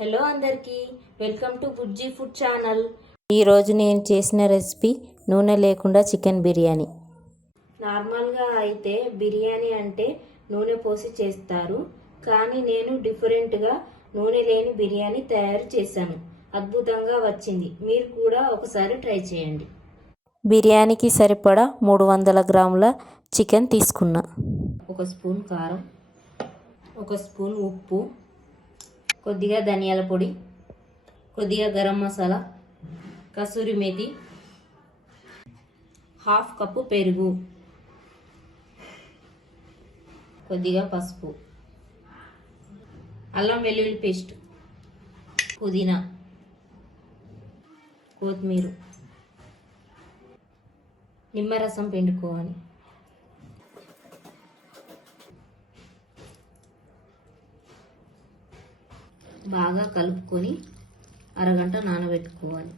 Hello అందరికీ, welcome to Bujji food channel. ఈరోజు నేను చేసిన రెసిపీ నూనె లేకుండా చికెన్ బిర్యానీ. నార్మల్గా అయితే బిర్యానీ అంటే నూనె పోసి చేస్తారు, కానీ నేను డిఫరెంట్గా నూనె లేని బిర్యానీ తయారు చేశాను. అద్భుతంగా వచ్చింది. మీరు కూడా ఒకసారి ట్రై చేయండి. బిర్యానీకి సరిపడా 300 గ్రాముల చికెన్ తీసుకున్నా. 1 స్పూన్ కారం, 1 స్పూన్ ఉప్పు, కొద్దిగా ధనియాల పొడి, కొద్దిగా గరం మసాలా, కసూరి మేతి, 1/2 కప్పు పెరుగు, కొద్దిగా పసుపు, అల్లం వెల్లుల్లి పేస్ట్, పుదీనా, కొత్తిమీర, నిమ్మరసం పిండుకోవాలి. బాగా కలుపుకొని అరగంట నానబెట్టుకోవాలి.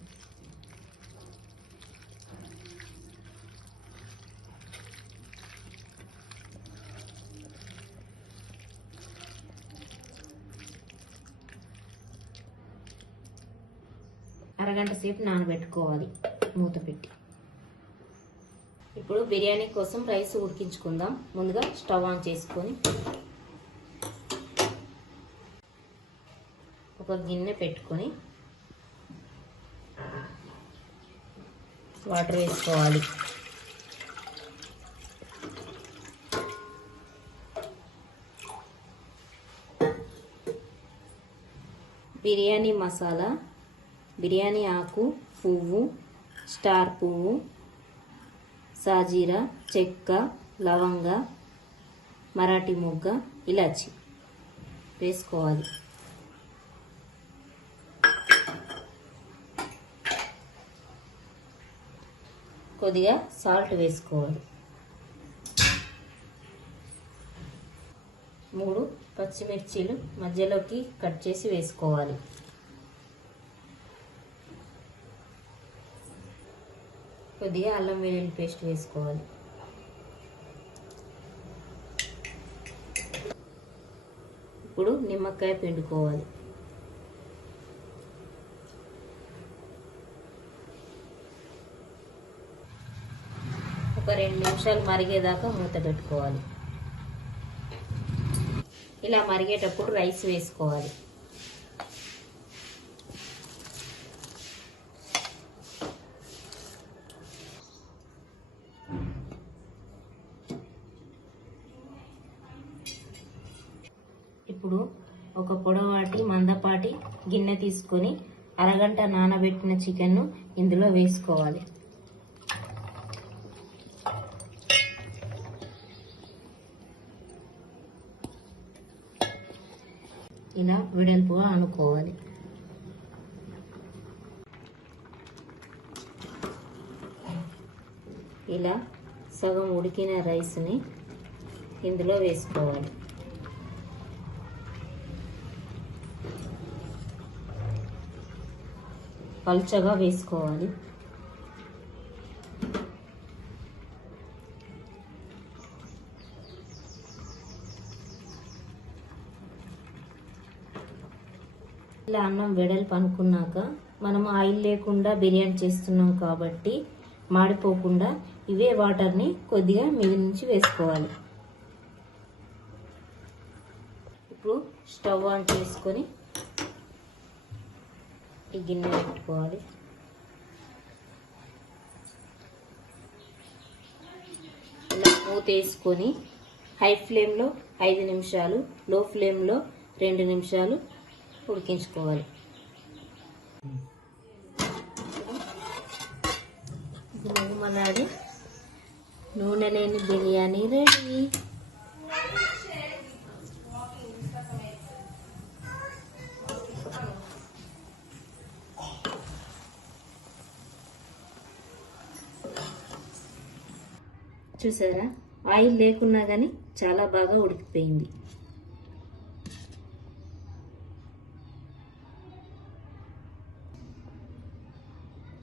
అరగంట సేపు నానబెట్టుకోవాలి మూత పెట్టి. ఇప్పుడు బిర్యానీ కోసం రైస్ ఉడికించుకుందాం. ముందుగా స్టవ్ ఆన్ చేసుకొని ఒక గిన్నె పెట్టుకొని వాటర్ వేసుకోవాలి. బిర్యానీ మసాలా, బిర్యానీ ఆకు, పువ్వు, స్టార్ పువ్వు, సాజీరా, చెక్క, లవంగ, మరాఠీ మొగ్గ, ఇలాచి వేసుకోవాలి. కొద్దిగా సాల్ట్ వేసుకోవాలి. 3 పచ్చిమిర్చీలు మధ్యలోకి కట్ చేసి వేసుకోవాలి. కొద్దిగా అల్లం వెల్లుల్లి పేస్ట్ వేసుకోవాలి. ఇప్పుడు నిమ్మకాయ పిండుకోవాలి. ఒక 2 నిమిషాలు మరిగేదాకా మూత పెట్టుకోవాలి. ఇలా మరిగేటప్పుడు రైస్ వేసుకోవాలి. ఇప్పుడు ఒక పొడవాటి మందపాటి గిన్నె తీసుకొని అరగంట నానబెట్టిన చికెన్ను ఇందులో వేసుకోవాలి. ఇలా వెడల్పుగా అనుకోవాలి. ఇలా సగం ఉడికిన రైస్ని ఇందులో వేసుకోవాలి. పల్చగా వేసుకోవాలి. ఇలా అన్నం వెడల్పు అనుకున్నాక మనం ఆయిల్ లేకుండా బిర్యానీ చేస్తున్నాం కాబట్టి మాడిపోకుండా ఇవే వాటర్ని కొద్దిగా మీద నుంచి వేసుకోవాలి. ఇప్పుడు స్టవ్ ఆన్ చేసుకొని ఈ గిన్నె పెట్టుకోవాలి. ఇలా మూత వేసుకొని హై ఫ్లేమ్లో 5 నిమిషాలు, లో ఫ్లేమ్లో 2 నిమిషాలు ఉడికించుకోవాలి. గుమగుమలాడి నూనె లేని బిర్యానీ రెడీ. చూసారా, ఆయిల్ లేకున్నా కానీ చాలా బాగా ఉడికిపోయింది.